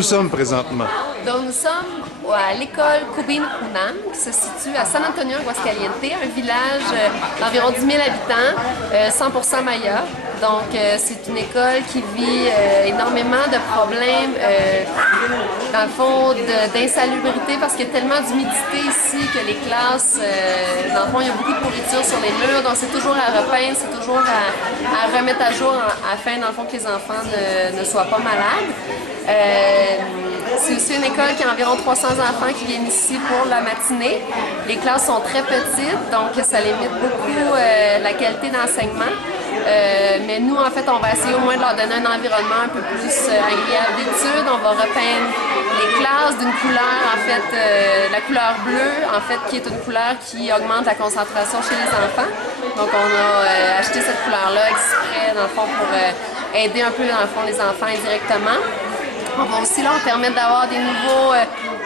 nous sommes présentement? Donc, nous sommes à l'école Kubin Unam, qui se situe à San Antonio, Aguascalientes, un village d'environ 10 000 habitants, 100% Maya. Donc, c'est une école qui vit énormément de problèmes, dans le fond, d'insalubrité, parce qu'il y a tellement d'humidité ici que les classes, dans le fond, il y a beaucoup de pourriture sur les murs, donc c'est toujours à repeindre, c'est toujours à remettre à jour afin, dans le fond, que les enfants ne soient pas malades. C'est aussi une école qui a environ 300 enfants qui viennent ici pour la matinée. Les classes sont très petites, donc ça limite beaucoup la qualité d'enseignement. Mais nous, en fait, on va essayer au moins de leur donner un environnement un peu plus agréable d'études. On va repeindre les classes d'une couleur, en fait, la couleur bleue, en fait, qui est une couleur qui augmente la concentration chez les enfants. Donc, on a acheté cette couleur-là exprès, dans le fond, pour aider un peu, dans le fond, les enfants indirectement. On va aussi leur permettre d'avoir des nouveaux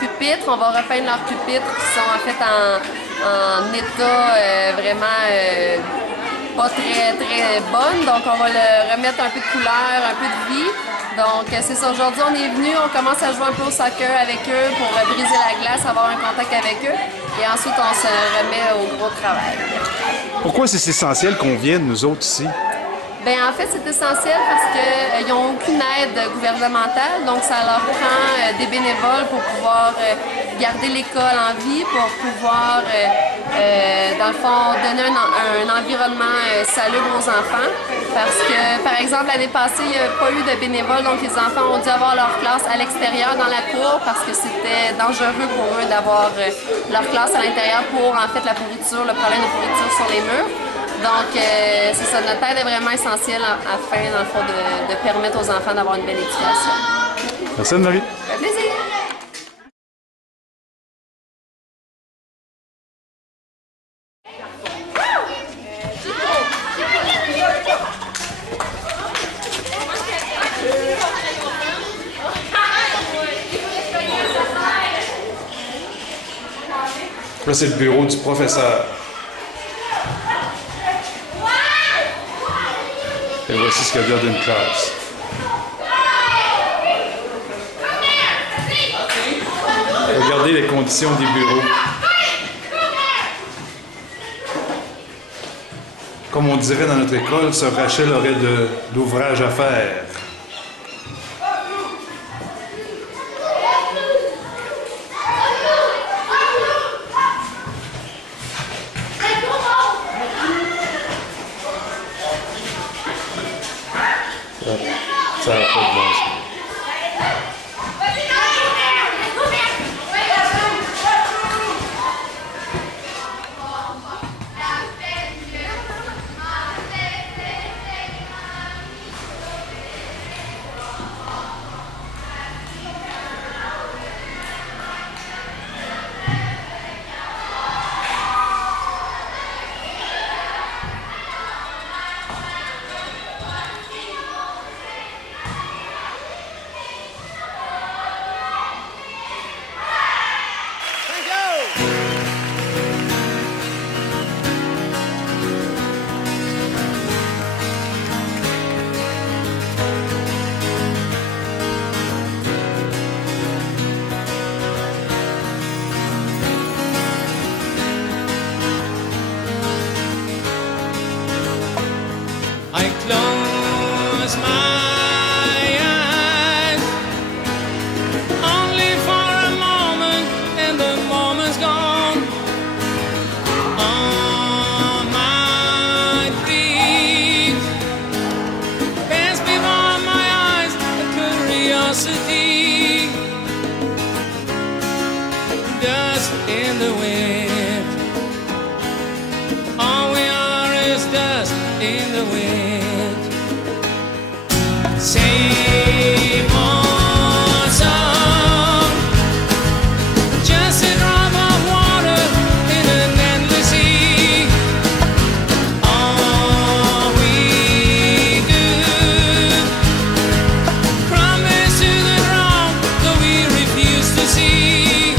pupitres. On va repeindre leurs pupitres qui sont en fait en état vraiment pas très bonne. Donc on va leur remettre un peu de couleur, un peu de vie. Donc c'est ça, aujourd'hui on est venu, on commence à jouer un peu au soccer avec eux pour briser la glace, avoir un contact avec eux. Et ensuite on se remet au gros travail. Pourquoi c'est essentiel qu'on vienne, nous autres, ici? Bien, en fait, c'est essentiel parce qu'ils n'ont aucune aide gouvernementale, donc ça leur prend des bénévoles pour pouvoir garder l'école en vie, pour pouvoir, dans le fond, donner un environnement salubre aux enfants. Parce que, par exemple, l'année passée, il n'y a pas eu de bénévoles, donc les enfants ont dû avoir leur classe à l'extérieur dans la cour parce que c'était dangereux pour eux d'avoir leur classe à l'intérieur pour, en fait, la pourriture, le problème de pourriture sur les murs. Donc, c'est ça, notre aide est vraiment essentielle afin, dans le fond, de permettre aux enfants d'avoir une belle éducation. Merci Anne-Marie. Ça fait plaisir. Là, c'est le bureau du professeur. Et voici ce qu'il y a d'une classe. Regardez les conditions des bureaux. Comme on dirait dans notre école, ce Rachel aurait de l'ouvrage à faire. Ça n'a pas de bon sens. I close my eyes only for a moment, and the moment's gone. On my feet pass before my eyes a curiosity, dust in the wind. All we are is dust in the wind. Same old song, just a drop of water in an endless sea. All we do, promise to the wrong, though we refuse to see.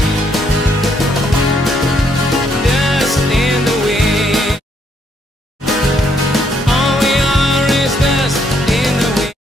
Dust in the wind. All we are is dust in the wind.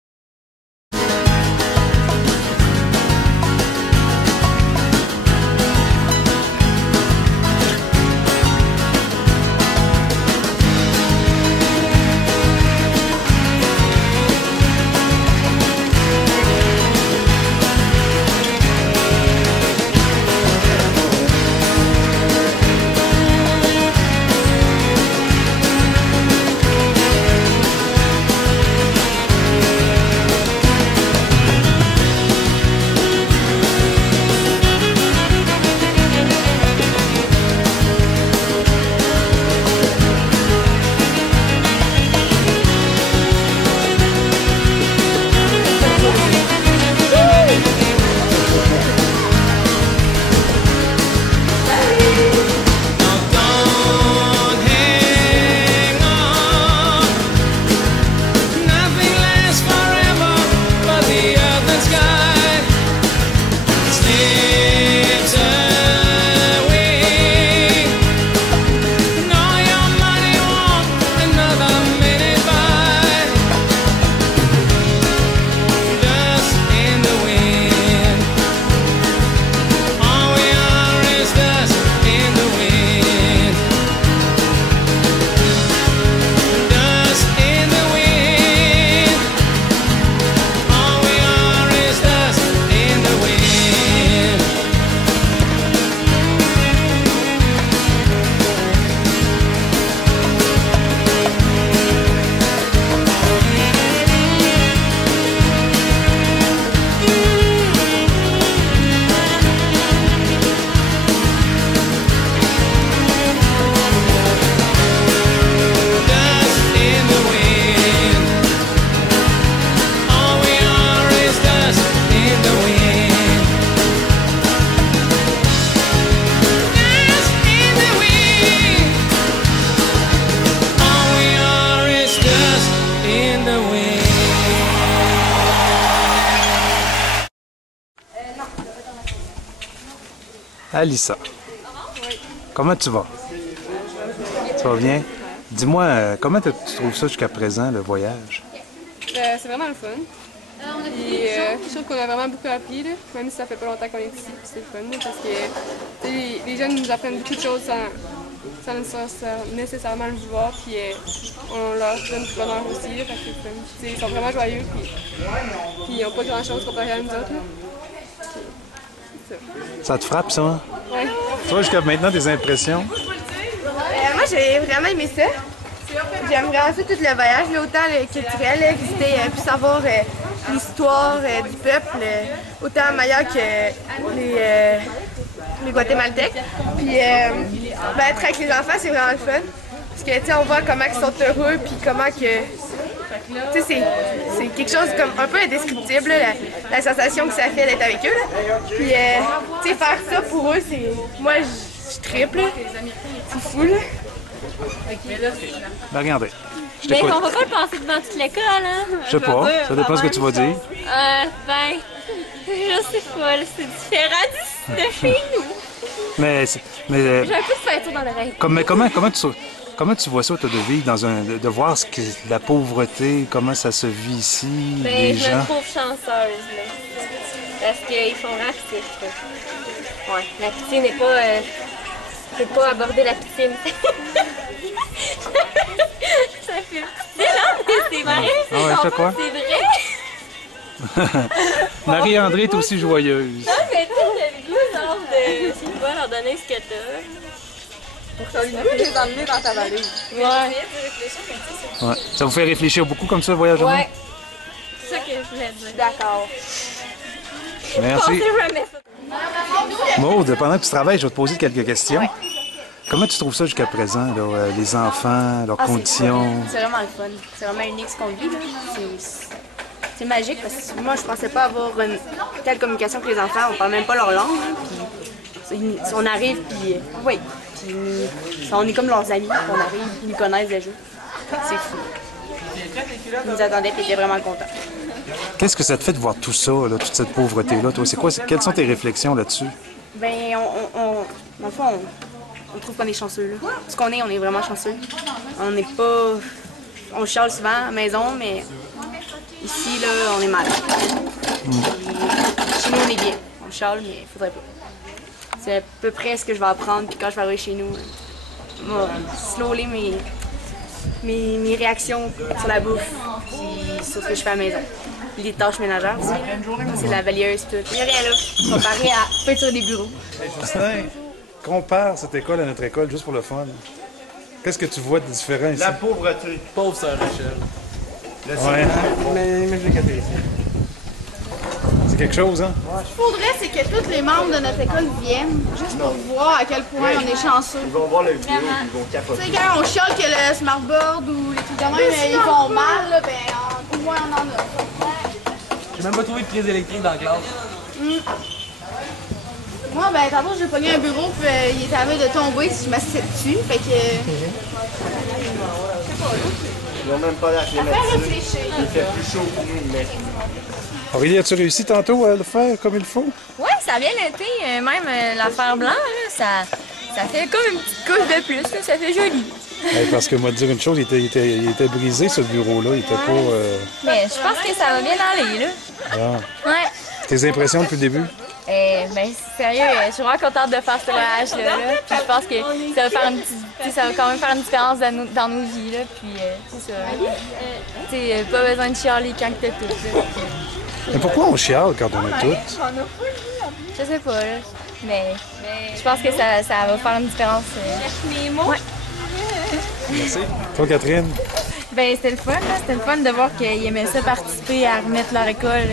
Alissa, comment tu vas? Ça va bien? Dis-moi, comment tu trouves ça jusqu'à présent, le voyage? C'est vraiment le fun. Puis, je trouve qu'on a vraiment beaucoup appris, là, même si ça fait pas longtemps qu'on est ici. C'est le fun, là, parce que les jeunes nous apprennent beaucoup de choses sans nécessairement le vouloir. Puis, on leur donne du bonheur aussi. Là, fait que c'est le fun. Puis, ils sont vraiment joyeux. Puis ils n'ont pas grand-chose comparé à nous autres. Là. Ça te frappe, ça? Hein? Ouais. Toi, jusqu'à maintenant, tes impressions? Moi, j'ai vraiment aimé ça. J'aime vraiment ça, tout le voyage, là, autant le culturel, là, visiter, puis savoir l'histoire du peuple, autant meilleur que les Guatémaltèques. Puis être avec les enfants, c'est vraiment le fun. Parce que, tu sais, on voit comment ils sont heureux, puis comment que... Tu sais, c'est quelque chose comme un peu indescriptible, là, la sensation que ça fait d'être avec eux. Là. Puis, tu sais, faire ça pour eux, c'est... Moi, je triple, là. C'est fou, là. Ben, regardez, je Mais t'écoute. on va pas le passer devant toute l'école, hein? Je sais pas, ça dépend de ce que tu vas dire. Ben, je sais pas, là, c'est différent de chez nous. Mais J'ai un peu de peinture dans l'oreille. comment tu vois ça, toi, de vivre de voir la pauvreté, comment ça se vit ici, Ben, les je me gens? trouve chanceuse, là. Parce qu'ils font vraiment pitié, je trouve. Ouais, la pitié n'est pas... c'est pas aborder la piscine. Ça fait pitié, non? Mais c'est vrai. Ah ouais, je crois. C'est vrai. Marie-André est aussi joyeuse. Non, mais tu as le goût, genre, de... Tu vas leur donner ce que t'as. Tu peux les emmener dans ta valise. Ouais. Ouais. Ça vous fait réfléchir beaucoup comme ça, le voyage? Ouais. C'est ça que je voulais dire. D'accord. Merci. On jamais ça. Maude, pendant que tu travailles, je vais te poser quelques questions. Ouais. Comment tu trouves ça jusqu'à présent, là, les enfants, leurs conditions? C'est vraiment le fun. C'est vraiment unique ce qu'on vit. C'est magique parce que moi, je pensais pas avoir une telle communication que les enfants. On parle même pas leur langue. Hein, puis on arrive, puis oui. Puis on est comme leurs amis. On arrive, ils nous connaissent déjà. C'est fou. Ils nous attendaient et ils étaient vraiment contents. Qu'est-ce que ça te fait de voir tout ça, là, toute cette pauvreté-là? Toi, c'est quoi? Quelles sont tes réflexions là-dessus? Ben, dans le fond, on trouve qu'on est chanceux. Là. Ce qu'on est, on est vraiment chanceux. On n'est pas... On chiale souvent à la maison, mais ici, là, on est mal. Chez nous, on est bien. On chiale, mais il faudrait pas. C'est à peu près ce que je vais apprendre, puis quand je vais arriver chez nous, je vais slowly mes réactions sur la bouffe, puis sur ce que je fais à la maison. Les tâches ménagères aussi. C'est la valieuse, tout. Il n'y a rien là, comparé à peinture des bureaux. Justin, compare cette école à notre école juste pour le fun. Qu'est-ce que tu vois de différent ici? La pauvreté. Pauvre Saint-Rachel. Ouais. Mais je l'ai gâté ici. C'est quelque chose, hein? Ce qu'il faudrait, c'est que tous les membres de notre école viennent, juste pour voir à quel point on est chanceux. Ils vont voir le vidéo et ils vont capoter. Tu sais, quand on chiale que le smartboard ou les trucs de même, ils vont mal, là, ben, au moins on en a. J'ai même pas trouvé de prise électrique dans la classe. Moi, ben, tantôt, j'ai pogné un bureau, puis il était à veille de tomber si je m'assisais dessus. Fait que. Ils ont même pas la climatisée. Il fait plus chaud que nous, mais... Aurélie, as-tu réussi tantôt à le faire comme il faut? Oui, ça a bien été. Même l'affaire blanc, là, ça fait comme une petite couche de plus. Là, ça fait joli. Ouais, parce que moi, te dire une chose, il était brisé, ce bureau-là. Il était pas... Mais je pense que ça va bien aller, là. Ah. Ouais. Tes impressions depuis le début? Ben, sérieux, je suis vraiment contente de faire ce voyage-là. Là. Puis je pense que ça va faire ça va quand même faire une différence dans nos vies. Là. Puis, c'est ça. Tu sais, pas besoin de chialer quand t'as tout. Là. Mais pourquoi on chiale quand on a tout? Je sais pas, là. Mais je pense que ça va faire une différence. Mes mots. Ouais. Merci. Toi, Catherine? Ben, c'était le fun, là. C'était le fun de voir qu'ils aimaient ça participer à remettre leur école,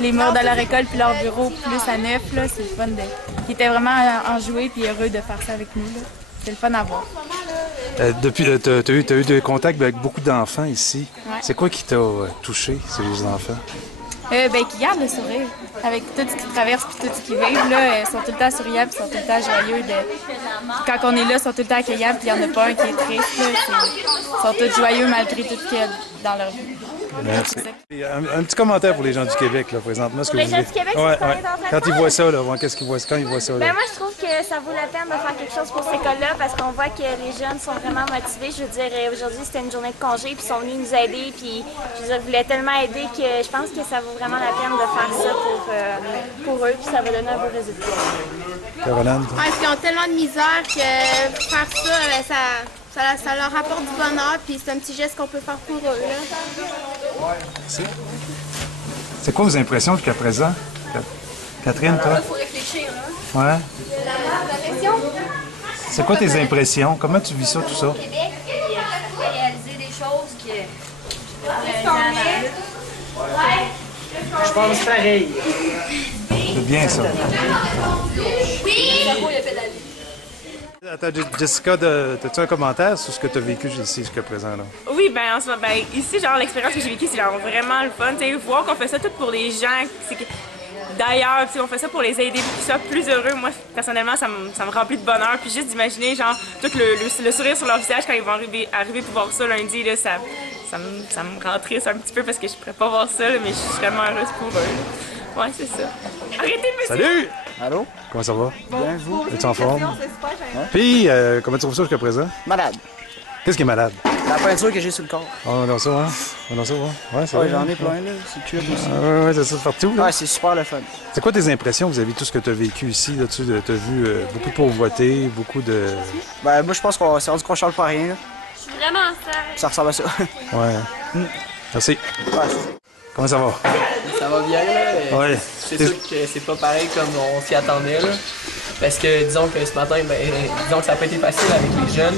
les murs de leur école puis leur bureau plus à neuf, là. C'est le fun de... Ils étaient vraiment enjoués puis heureux de faire ça avec nous, là. C'est le fun à voir. Depuis, t'as eu des contacts avec beaucoup d'enfants ici. Ouais. C'est quoi qui t'a touché, ces enfants? Ben, qui gardent le sourire. Avec tout ce qu'ils traversent puis tout ce qu'ils vivent, là, ils sont tout le temps souriables, ils sont tout le temps joyeux. Quand on est là, ils sont tout le temps accueillables, puis il n'y en a pas un qui est triste. Là, ils sont tous joyeux malgré tout ce qu'il y a dans leur vie. Merci. Un petit commentaire pour les gens du Québec, là, présentement. Pour les gens du Québec, c'est ce qu'on est en train de Quand ils faire? voient ça, là, qu'est-ce qu'ils voient quand ils voient ça? Là? Ben moi, je trouve que ça vaut la peine de faire quelque chose pour cette école-là parce qu'on voit que les jeunes sont vraiment motivés. Je veux dire, aujourd'hui, c'était une journée de congé, puis ils sont venus nous aider, puis je veux dire, ils voulaient tellement aider que je pense que ça vaut vraiment la peine de faire ça pour eux, puis ça va donner un beau résultat. Caroline? Parce qu'ils ont tellement de misère que faire ça, ben, ça leur apporte du bonheur, puis c'est un petit geste qu'on peut faire pour eux. Là. Merci. C'est quoi vos impressions jusqu'à présent? Catherine, toi? Il faut réfléchir, là. Ouais. La question? C'est quoi tes impressions? Comment tu vis ça, tout ça? Québec, ça fait réaliser des choses que... Je pense pareil. C'est bien, ça. Oui! Attends, Jessica, as-tu un commentaire sur ce que tu as vécu ici jusqu'à présent? Là? Oui, ben en ce moment, ben ici, genre l'expérience que j'ai vécue, c'est genre vraiment le fun. Tu sais, voir qu'on fait ça tout pour les gens, d'ailleurs, on fait ça pour les aider pour qu'ils soient plus heureux. Moi, personnellement, ça me remplit de bonheur. Puis juste d'imaginer, genre, tout le sourire sur leur visage quand ils vont arriver pour voir ça lundi, là, ça me rend triste un petit peu parce que je pourrais pas voir ça, là, mais je suis vraiment heureuse pour eux. Ouais, c'est ça. Arrêtez, monsieur! Salut! Allô? Comment ça va? Bien, vous? Es-tu en forme? Puis, comment tu trouves ça jusqu'à présent? Malade. Qu'est-ce qui est malade? La peinture que j'ai sur le corps. On dans ça, hein? On dans ça, ouais. Ouais, c'est Ouais, vrai. j'en ai plein, là. C'est cuir aussi. Ouais, c'est ça partout, là. Ouais, c'est super le fun. C'est quoi tes impressions vis-à-vis de tout ce que tu as vécu ici? Là, tu as vu beaucoup de pauvreté, beaucoup de... Ben, moi, je pense qu'on s'est rendu qu'on charle pas rien, là. Je suis vraiment fière. Ça ressemble à ça. Ouais. Merci. Ouais, Comment ça va? Ça va bien, là. Ouais. C'est sûr que c'est pas pareil comme on s'y attendait, là. Parce que disons que ce matin, disons que ça n'a pas été facile avec les jeunes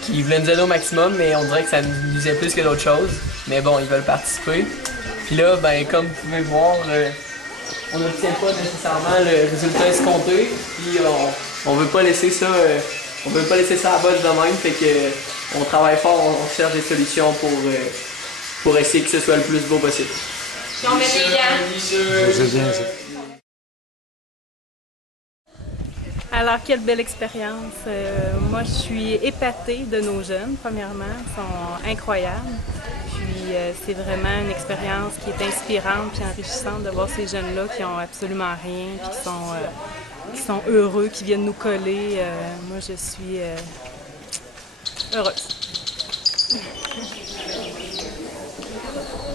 qui voulaient nous aider au maximum, mais on dirait que ça nous nuisait plus que d'autres choses. Mais bon, ils veulent participer. Puis là, comme vous pouvez voir, on n'obtient pas nécessairement le résultat escompté. Puis on veut pas laisser ça, on veut pas laisser ça à bosse de même. Fait que on travaille fort, on cherche des solutions pour essayer que ce soit le plus beau possible. Puis on met des gants. C'est bien, ça. Alors, quelle belle expérience. Moi, je suis épatée de nos jeunes, premièrement. Ils sont incroyables. Puis, c'est vraiment une expérience qui est inspirante et enrichissante de voir ces jeunes-là qui ont absolument rien, puis qui sont heureux, qui viennent nous coller. Moi, je suis heureuse.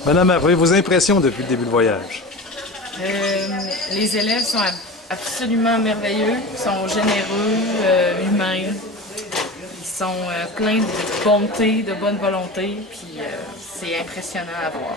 Madame Hervé, vos impressions depuis le début du voyage? Les élèves sont absolument merveilleux, ils sont généreux, humains, ils sont pleins de bonté, de bonne volonté, puis c'est impressionnant à voir.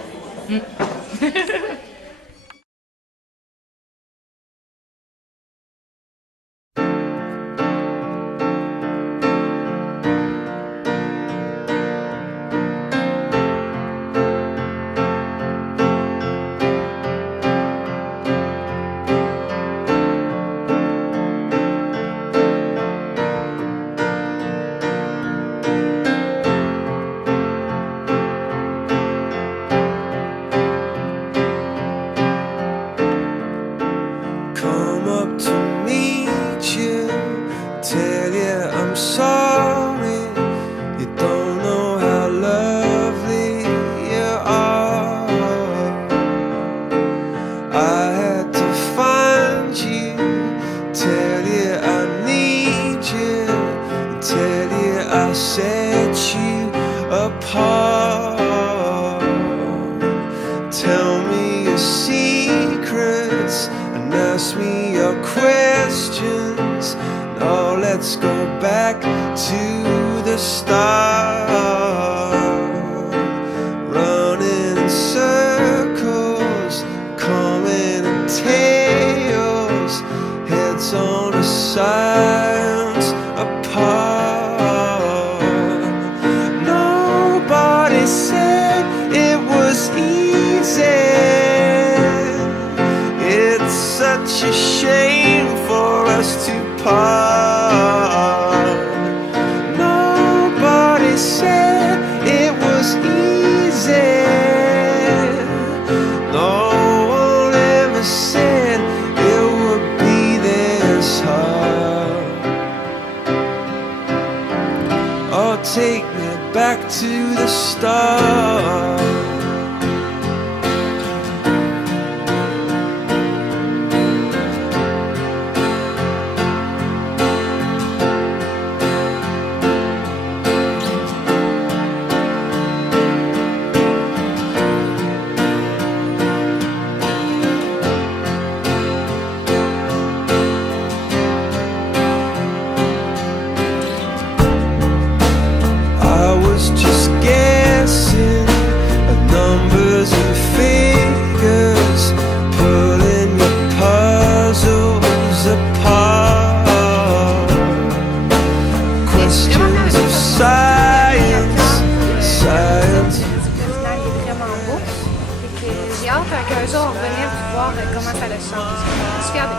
hands and ask me your questions. Now let's go back to the start. Running in circles, coming in tails, heads on the sides apart. Nobody said it was easy. It's such a shame for us to part. Nobody said it was easy. No one ever said it would be this hard. Oh, take me back to the start. Just guessing at numbers and figures, pulling your puzzles apart. Questions of science, science. Le final est vraiment beau. J'ai hâte qu'un jour on revienne voir comment ça le change. Je suis fière de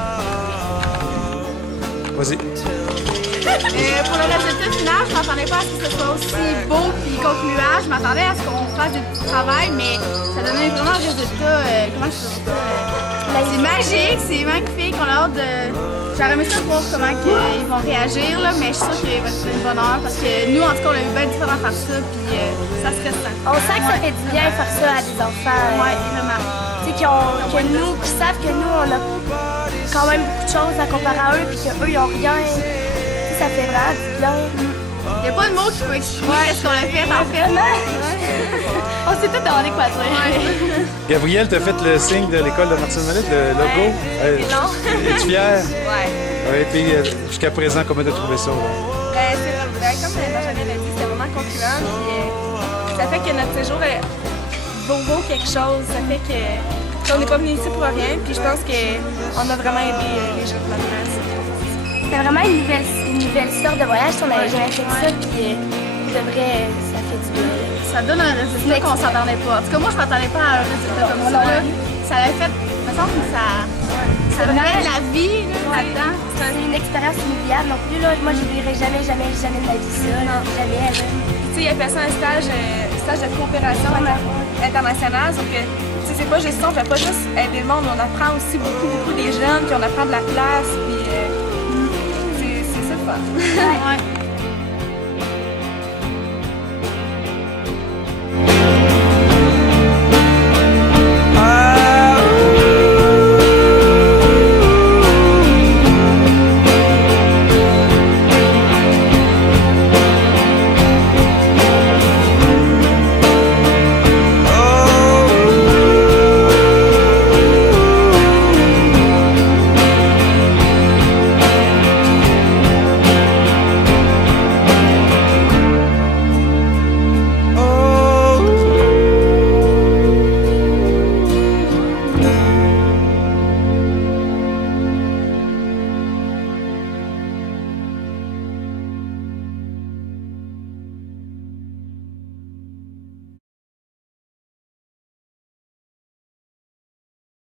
Vas-y. Pour le résultat final, je m'attendais pas à ce que ce soit aussi beau et concluant. Je m'attendais à ce qu'on fasse du travail, mais ça donnait vraiment un résultat. Comment je peux dire ça? C'est magique, c'est magnifique. On a hâte de. J'aurais aimé ça voir comment ils vont réagir, là, mais je suis sûre qu'il va être une bonne heure parce que nous, en tout cas, on a eu bien du fun à faire ça, puis ça se ressent. On sent que ça fait du bien faire ça à des enfants. Oui, vraiment. Tu sais, qui savent que nous, on a quand même beaucoup de choses à comparer à eux, puis qu'eux, ils n'ont rien. Ça fait vraiment du bien. Il n'y a pas de mots qui peut exprimer ce qu'on a fait en fait. On s'est tous demandé quoi dire. Gabrielle, t'as fait le signe de l'école de Martine Maillet, le logo. Non. Es-tu fière? Ouais. Oui, puis jusqu'à présent, comment t'as trouvé ça? Comme Benjamin l'a dit, c'était vraiment concluant. Puis, ça fait que notre séjour est vaut quelque chose. Ça fait qu'on n'est pas venu ici pour rien. Puis je pense qu'on a vraiment aidé les gens de la place. C'était vraiment une nouvelle sorte de voyage. On n'avait jamais fait ça, puis de vrai, ça fait du bien. Ça donne un résultat qu'on s'attendait pas. En tout cas, moi, je m'attendais pas à un résultat comme ça. Ça avait fait, me semble que ça donnait la vie là-dedans. C'est une expérience inoubliable non plus. Là. Moi, je ne dirais jamais de ma vie ça. Non, jamais. Tu sais, il a fait ça un stage de coopération internationale, sauf que c'est pas juste ça, on fait pas juste aider le monde, on apprend aussi beaucoup des jeunes, puis on apprend de la place, puis c'est ça le fun. Ouais.